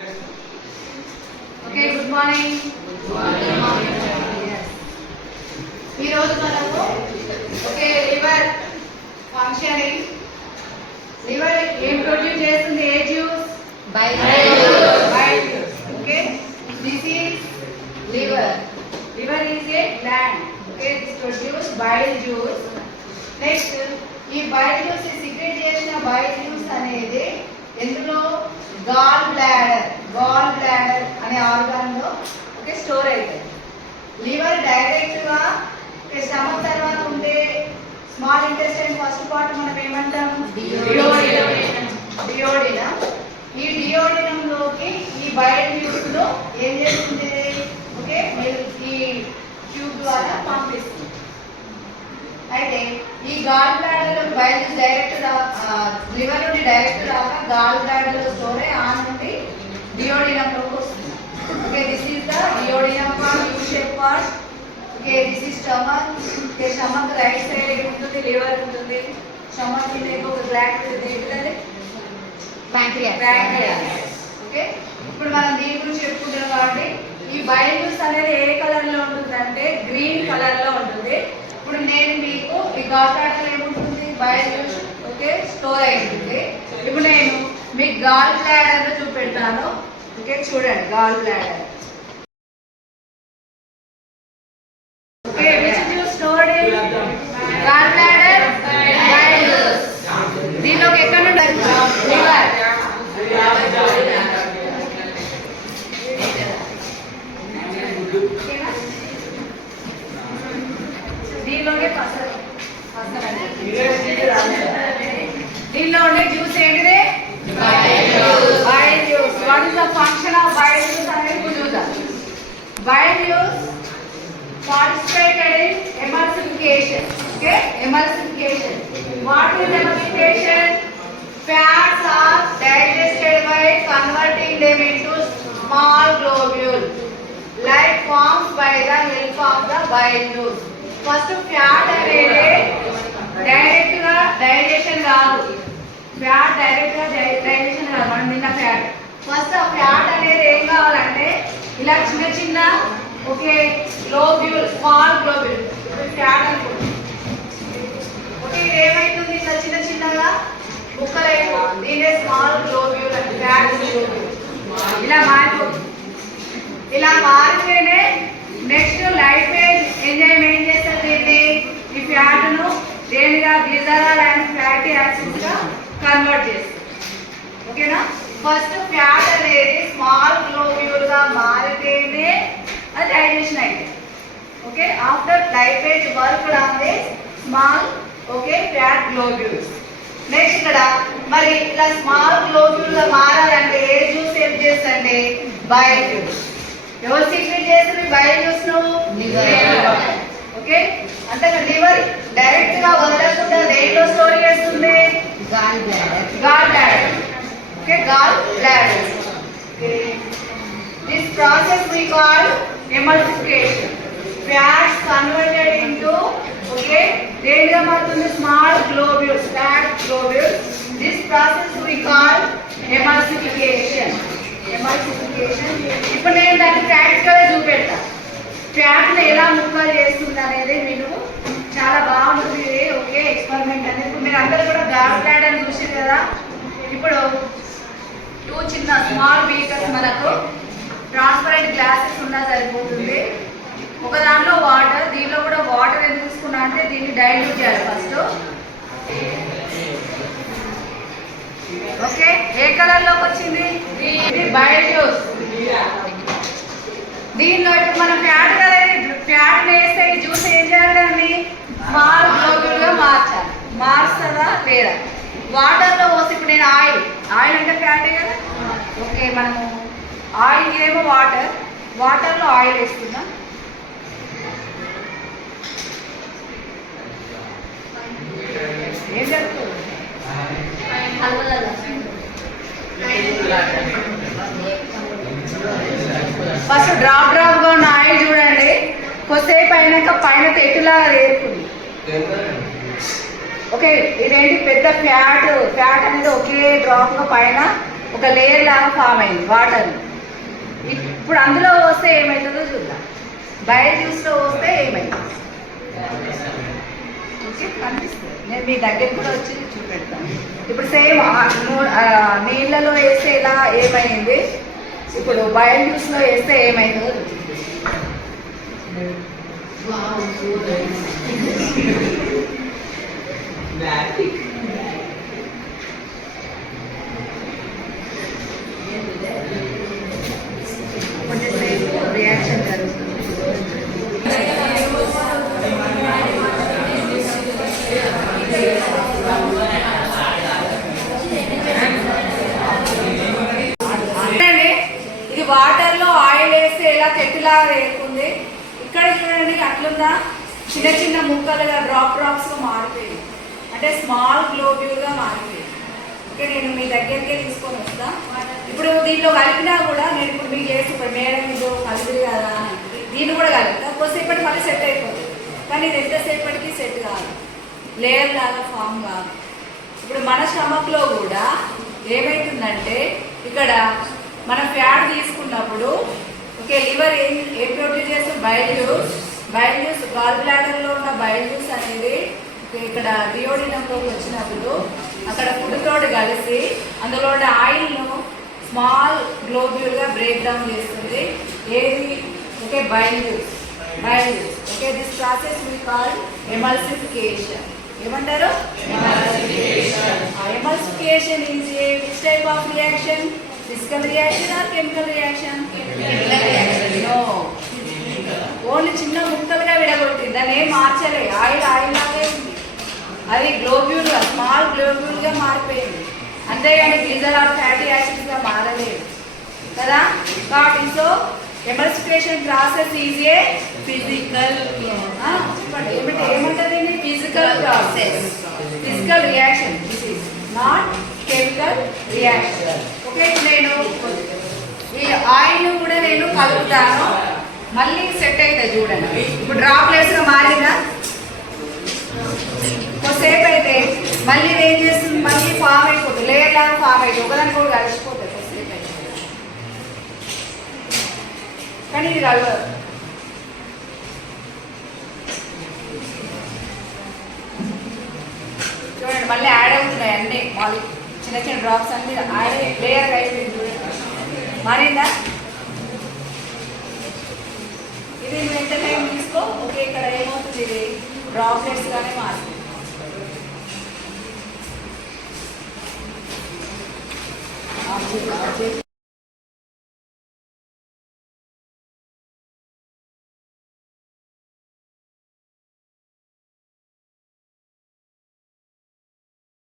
Okay, good morning. Good morning. Yes. ఈ రోజు మనము లివర్ ఫంక్షనింగ్. లివర్ ఏం ప్రొడ్యూస్ చేస్తుంది? ఏ juice? Bile juice. Okay, this is liver. Liver is a gland. Okay, this produce bile juice. Next, ఈ bile juice secret చేసిన bile juice అనేది ఎందులో? Gall bladder అనే ఆర్గాన్ లో స్టోర్ అవుతుంది. లివర్ డైరెక్ట్ గా స్టమక్ తర్వాత ఉండే స్మాల్ ఇంటెస్టైన్ ఫస్ట్ పార్ట్ మనం ఏమంటాం? డియోడినం. ఈ డియోడినం లోకి ఈ బైల్ జ్యూస్ లో ఏం చేస్తుంది? ఈ ట్యూబ్ ద్వారా పంపిస్తుంది. అయితే ఈ గాల్ బ్లాడర్ లో బైల్ జ్యూస్ డైరెక్ట్ లివర్ నుండి డైరెక్ట్ రాక గాల్ బ్లాడర్ లో స్టోర్ అయ్యి ఆ నుండి డియోడినం లోకి వస్తుంది. Okay, this is the duodenum part, U shape part. Okay, this is stomach. Okay, stomach right side ఏముంటుంది? లివర్ ఉంటుంది. స్టమక్ కింద ఇంకొక గ్లాండ్ ఉంటుంది. ఏంటిది? ప్యాంక్రియాస్. ఓకే, ఇప్పుడు మనం దీని గురించి చెప్పుకుంటాం కాబట్టి ఈ బైల్ జ్యూస్ అనేది ఏ కలర్ లో ఉంటుందంటే గ్రీన్ కలర్ లో ఉంటుంది. ఇప్పుడు నేను మీకు ఈ గాల్ బ్లాడర్ ఏముంటుంది? బైల్ జ్యూస్ స్టోర్ అయి ఉంటుంది. ఇప్పుడు నేను మీకు గాల్ బ్లాడర్ లో చూపెడతాను. ఓకే, చూడండి gall bladder. Okay, which juice stored in gall bladder? Bile juice. దీనిలోకి ఎక్కడ నుండి లివర్. దీనిలోనే దీనిలో ఉండే జ్యూస్ ఏంటిది? Bile juice. What is the function of bile juice అనేది చూద్దాం. Bile juice participated in emulsification. Okay, emulsification. What is emulsification? Fats are digested by converting them into small globules like formed by the help of the bile juice. First fat అనేది direct గా digestion కాదు. Fat direct గా digestion కాదు. మనం తిన్న fat first ఆ fat అనేది ఏం కావాలంటే ఇలా చిన్న చిన్న గ్లోబ్యూల్, స్మాల్ గ్లోబ్యూల్ ఫ్యాట్ అనుకుంటుంది. ఇది ఏమైతుంది? ఇట్లా చిన్న చిన్నగా ముక్కలైపోతుంది. దీనే స్మాల్ గ్లోబ్యూల్ అంటే ఫ్యాట్ గ్లోబ్యూల్. ఇలా మారిపోతుంది. ఇలా మారితేనే నెక్స్ట్ లైపేజ్ ఎంజైమ్ ఏం చేస్తారు? దీన్ని ఈ ఫ్యాట్ ను దేనిగా? గ్లిజరాల్ అండ్ ఫ్యాటీ యాసిడ్స్ గా కన్వర్ట్ చేస్తారు. ఓకేనా? ఫస్ట్ ఫ్యాట్ అనేది స్మాల్ గ్లోబ్యూల్ గా మారితేనే అది డైజెషన్ అయితే. Okay, after lipase worked on the small fat globules. Next ఇక్కడ మరి ఇట్లా స్మాల్ గ్లోబ్యూల్ గా మారాలంటే ఏ జ్యూస్ హెల్ప్ చేస్తుంది? Bile juice. ఎవరు సీక్రెట్ చేస్తుంది బైల్ జ్యూస్ ను? ఓకే, అంటే లివర్ డైరెక్ట్ గా వదలకుండా దేంట్లో స్టోర్ చేస్తుంది? Gall bladder. Okay, gall bladder. This process we call emulsification. Fats converted into దేనిగా మారుతుంది? Small globules, fat globules. This process we call emulsification. ఇప్పుడు నేను దాన్ని ప్రాక్టికల్ గా చూపెడతా. ఫ్యాట్ ని ఎలా ముక్కలు చేస్తుంది అనేది మీరు చాలా బాగుంటుంది. ఓకే, ఎక్స్పెరిమెంట్ అనేది. ఇప్పుడు మీరు అందరూ కూడా గాల్ బ్లాడర్ అని చూసారు కదా. ఇప్పుడు 2 చిన్న స్మాల్ బీకర్స్, మనకు ట్రాన్స్పరెంట్ గ్లాసెస్ ఉన్నా సరిపోతుంది. ఒక దాంట్లో వాటర్, దీనిలో కూడా వాటర్ ఎందుకు తీసుకున్నా అంటే దీన్ని డైల్యూట్ చేయాలి ఫస్ట్. ఓకే, ఏ కలర్ లోకి వచ్చింది? ఇది బైల్ జ్యూస్. దీనిలో ఇప్పుడు మనం ఫ్యాట్ కదా, ఫ్యాట్ వేస్తే ఈ జ్యూస్ ఏం చేయాలి? స్మాల్ గ్లోబ్యూల్ గా మార్చాలి. మార్చదా లేదా? వాటర్ లో పోసి ఇప్పుడు నేను ఆయిల్ అంటే ఫ్యాటే కదా. ఓకే, మనము ఆయిల్ ఏమో వాటర్ లో ఆయిల్ వేసుకుందాం. ఏం జరుగుతుంది? ఫస్ట్ డ్రాప్ గా ఉన్న ఆయిల్ చూడండి. కొద్దిసేపు అయినాక పైన తెట్టులాగా ఏరుకుంది. ఓకే, ఇదేంటి? పెద్ద ఫ్యాట్ అనేది ఒకే డ్రాప్ గా పైన ఒక లేయర్ లాగా ఫామ్ అయింది వాటర్. ఇప్పుడు అందులో వస్తే ఏమవుతుందో చూద్దాం. బయట జ్యూస్లో వస్తే ఏమవుతుంది? ఓకే, కనిపిస్తుంది. నేను మీ దగ్గర కూడా వచ్చి చూపెడతాను. ఇప్పుడు సేమ్ నీళ్ళలో వేస్తే ఇలా ఏమైంది, ఇప్పుడు బయట జ్యూస్లో వేస్తే ఏమైందో కొంచెం సేపు రియాక్షన్ జరుగుతుంది. ఇది వాటర్లో ఆయిల్ వేస్తే ఇలా చెట్టులాగా వేస్తుంది. ఇక్కడ చూడండి అట్లుందా, చిన్న చిన్న ముక్కలుగా డ్రాప్స్గా మారిపోయింది, అంటే స్మాల్ గ్లోబ్యూల్గా మారిపోయింది. ఓకే, నేను మీ దగ్గరికే తీసుకొని వస్తా. ఇప్పుడు దీనిలో కలిపినా కూడా నేను ఇప్పుడు మీకు చేసి ఇప్పుడు మేడం ఇది కలిపి కదా, దీన్ని కూడా కలుపుతా. కొద్దిసేపటి మళ్ళీ సెట్ అయిపోతుంది, కానీ ఇది ఎంతసేపటికి సెట్ కాదు, లేయర్ లాగా ఫామ్ కాదు. ఇప్పుడు మన స్టమక్లో కూడా ఏమవుతుందంటే, ఇక్కడ మనం ఫ్యాట్ తీసుకున్నప్పుడు ఓకే లివర్ ఏం ప్రొడ్యూస్ చేస్తుంది? Bile juice. గాల్ బ్లాడర్లో ఉన్న బైల్ జ్యూస్ అనేది ఇక్కడ డియోడినంలోకి వచ్చినప్పుడు అక్కడ ఫుడ్ తోటి కలిసి అందులో ఉన్న ఆయిల్ను స్మాల్ గ్లోబ్యూల్గా బ్రేక్ డౌన్ చేస్తుంది. ఏది? Okay, bile juice. Okay, this process we call emulsification. ఏమంటారు? Emulsification is a which type of reaction? Physical reaction are chemical reaction? No, only చిన్న ముక్కలుగా విడగొట్టింది, దాన్ని ఏం మార్చలే. ఆయిల్ లాగే ఉంది, అది గ్లోబ్యూల్గా స్మాల్ గ్లోబ్యూల్గా మారిపోయింది, అంతేగాని గ్లిజర్ ఆర్ ఫ్యాటీ యాసిడ్స్గా మారలేదు కదా. కాబట్టి so emulsification process is a physical ఏమంటారు? Physical process, physical reaction. This is not chemical reaction. Okay, నేను ఈ ఆయిల్ కూడా నేను కలుపుతాను, మళ్ళీ సెట్ అవుతుంది చూడండి. ఇప్పుడు డ్రాప్లెట్స్గా మారిందా, కొద్దిసేపు అయితే మళ్ళీ ఏం చేస్తుంది, మళ్ళీ ఫామ్ అయిపోతుంది, లేయర్ లాగా ఫామ్ అవుతుంది, ఒకదానికి కూడా కలిసిపోతుంది కొద్దిసేపు అయితే. కానీ ఇది కలవదు. చూడండి మళ్ళీ యాడ్ అవుతున్నాయి అన్నీ, మళ్ళీ చిన్న చిన్న డ్రాప్స్ అన్ని యాడ్ లేయర్ అయిపోయింది. చూడండి మారిందా? ఇది నువ్వు ఎంత టైం తీసుకో. ఓకే, ఇక్కడ ఏమవుతుంది, ఇది డ్రాప్లెట్స్గానే మారుతుంది.